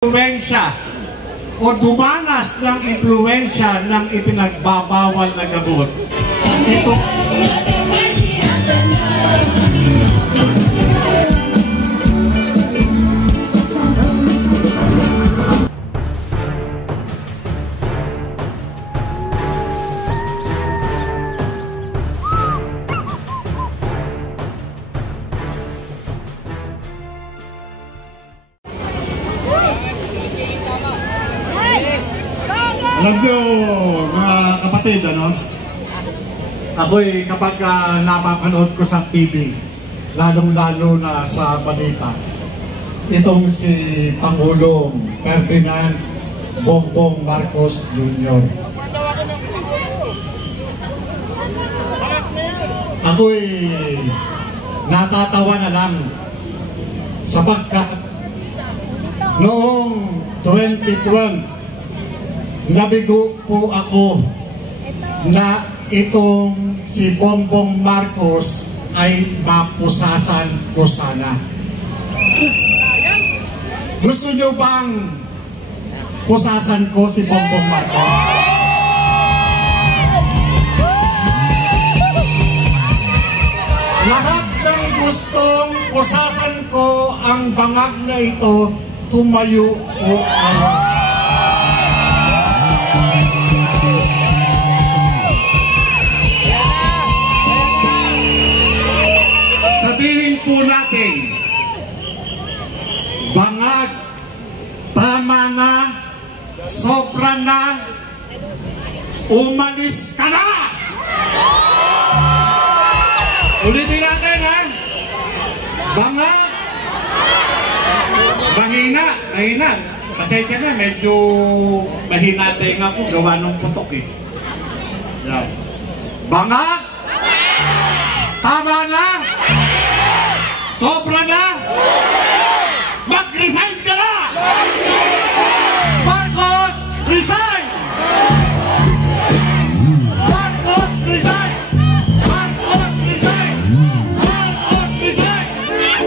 impluwensya o dumanas ng impluwensya ng ipinagbabawal na gamot. Ito alam nyo, mga kapatid, ako'y kapag napapanood ko sa TV, lalong-lalo na sa balita, itong si Pangulong Ferdinand Bongbong Marcos Jr. Ako'y natatawa na lang sapagkat noong 2012, nabigo po ako na itong si Bongbong Marcos ay mapusasan ko sana. Gusto nyo bang pusasan ko si Bongbong Marcos? Lahat ng gustong pusasan ko ang bangag na ito, tumayo o ayaw. Sabihin po natin, bangag, tama na, sobra na, umalis ka na! Ulitin natin, ha? Bangag, mahina. Pasensya na, medyo mahina tayo nga po, gawa ng putok eh. Yan. Bangag, tama na, sobra na, mag-resign ka na! Marcos, resign! Marcos, resign! Marcos, resign! Marcos, resign!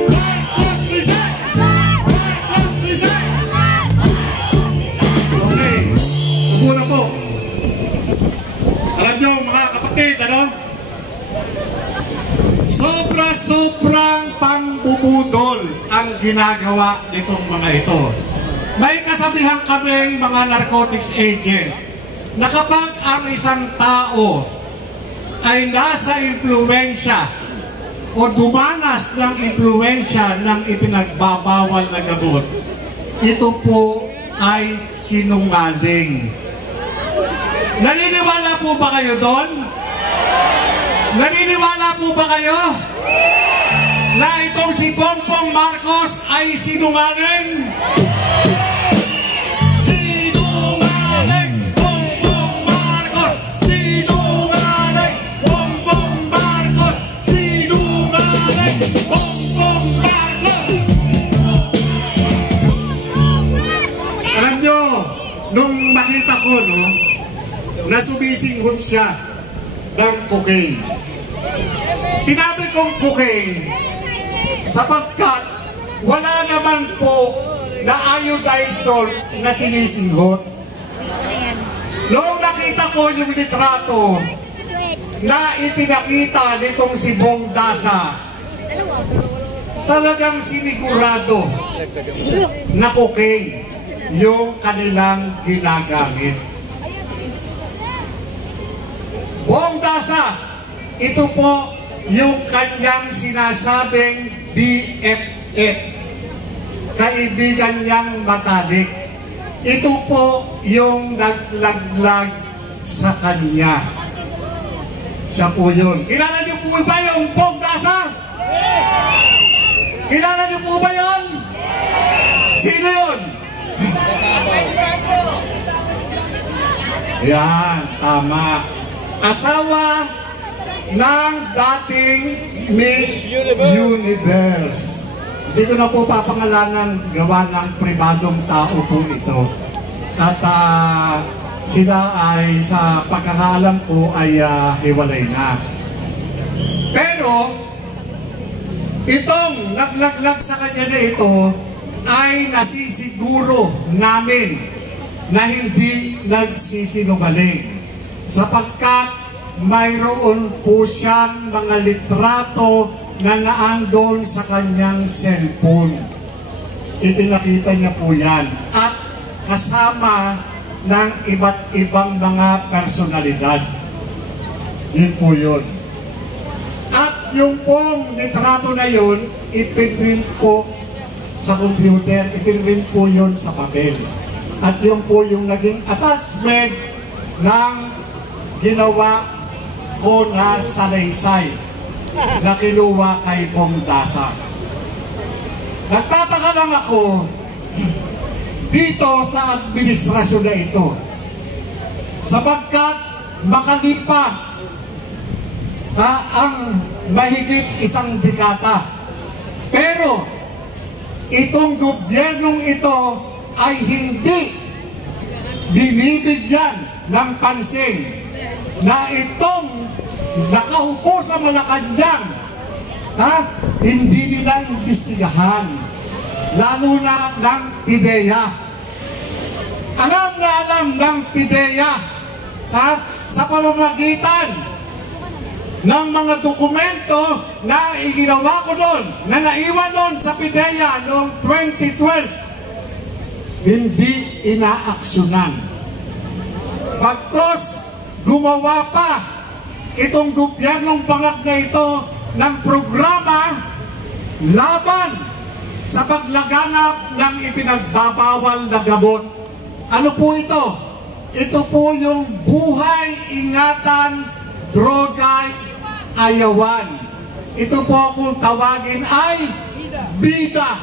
Marcos, resign! Marcos, resign! Okay, upo na po. Alam nyo mga kapatid, Sobra-sobrang pambubudol ang ginagawa nitong mga ito. May kasabihan kaming mga narcotics agent na kapag ang isang tao ay nasa impluwensya o dumanas ng impluwensya ng ipinagbabawal na gamot, ito po ay sinungaling. Naniniwala po ba kayo doon? Naniniwala po ba kayo na itong si Bongbong Marcos ay sinungaling? Sinungaling! Bongbong Marcos! Sinungaling! Bongbong Marcos! Sinungaling! Bongbong Marcos! Alam nyo, nung makita ko, na sumisinghot siya ng cocaine. Sinabi kong cocaine sapagkat wala naman po na iodized salt na sinisinghot. Noong nakita ko yung litrato na ipinakita nitong si Bong Dasa, talagang sinigurado na cocaine yung kanilang ginagamit. Bong Dasa, ito po yung kanyang sinasabing BFF, kaibigan niyang matalik. Ito po yung naglaglag sa kanya. Siya po yun. Kilala niyo po ba yung Bong Dasa? Kilala niyo po ba yun? Sino yun? Yan, tama. Asawa ng dating Miss Universe. Hindi ko na po papangalanan, gawa ng pribadong tao po ito. At sila ay sa pagkakaalam ko ay hiwalay na. Pero itong naglaglag sa kanya na ito ay nasisiguro namin na hindi nagsisinungaling sapagkat mayroon po siyang mga litrato na naandon sa kanyang cellphone. Ipinakita niya po yan at kasama ng iba't ibang mga personalidad. Yun po yun. At yung pong litrato na yun, ipinprint po sa computer, ipinprint po yun sa papel. At yun po yung naging attachment ng ginawa ko na salaysay na kinuha kay Bong Dasa. Nagtataka lang ako dito sa administrasyon na ito sapagkat makalipas ang mahigit isang dekada. Pero itong gobyernong ito ay hindi binibigyan ng pansin na itong nakaupo sa Malacanang, hindi nila imbestigahan, lalo na ng PIDEA. Alam na alam ng PIDEA sa pamamagitan ng mga dokumento na iginawa ko doon, na naiwan doon sa PIDEA noong 2012, hindi inaaksyonan. Pagkos gumawa pa itong gobyernong bangag na ito ng programa laban sa paglaganap ng ipinagbabawal na gamot. Ano po ito? Ito po yung buhay, ingatan, droga, ayawan. Ito po kung tawagin ay bida.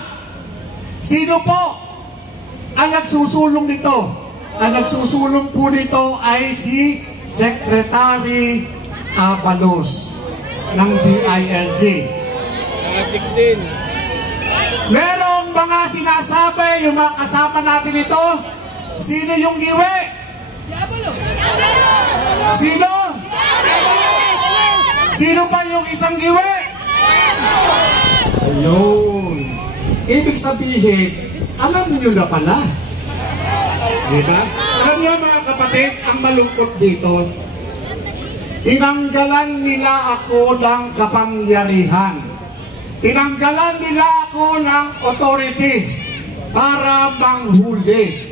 Sino po ang nagsusulong nito? Ang nagsusulong po nito ay si Secretary Abalos ng DILG. Merong mga sinasabi, yung mga kasama natin ito, sino yung giwe? Sino? Sino pa yung isang giwe? Ayun. Ibig sabihin, alam nyo na pala. Diba? Alam niyo mga kapatid, ang malungkot dito, tinanggalan nila ako ng kapangyarihan. Tinanggalan nila ako ng authority para manghuli.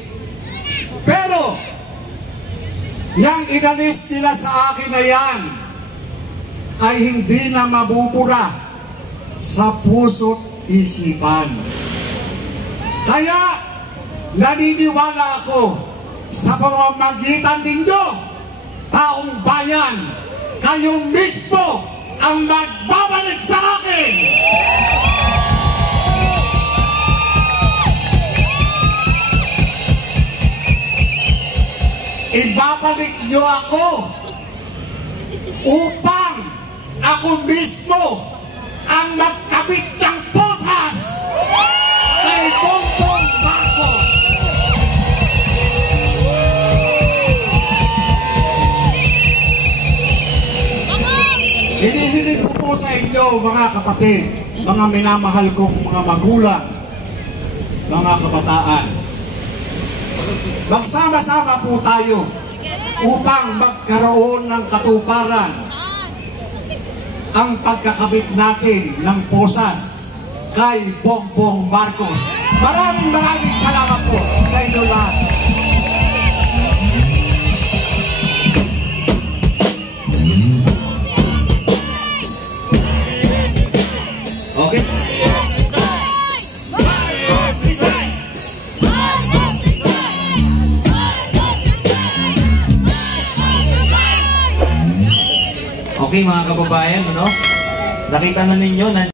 Pero, yang inalis nila sa akin na yan ay hindi na mabubura sa puso't isipan. Kaya, naniniwala ako sa pamamagitan ninyo, taong bayan, kayo mismo ang magbabalik sa akin. Ibabalik nyo ako upang ako mismo ang magkabit ng posas kay Bongbong Marcos. Hinihiling ko po sa inyo mga kapatid, mga minamahal kong mga magulang, mga kabataan. Magsama-sama po tayo upang magkaroon ng katuparan ang pagkakabit natin ng posas kay Bongbong Marcos. Maraming salamat po sa inyo lahat. Okay. Okay mga kababayan, nakita na ninyo na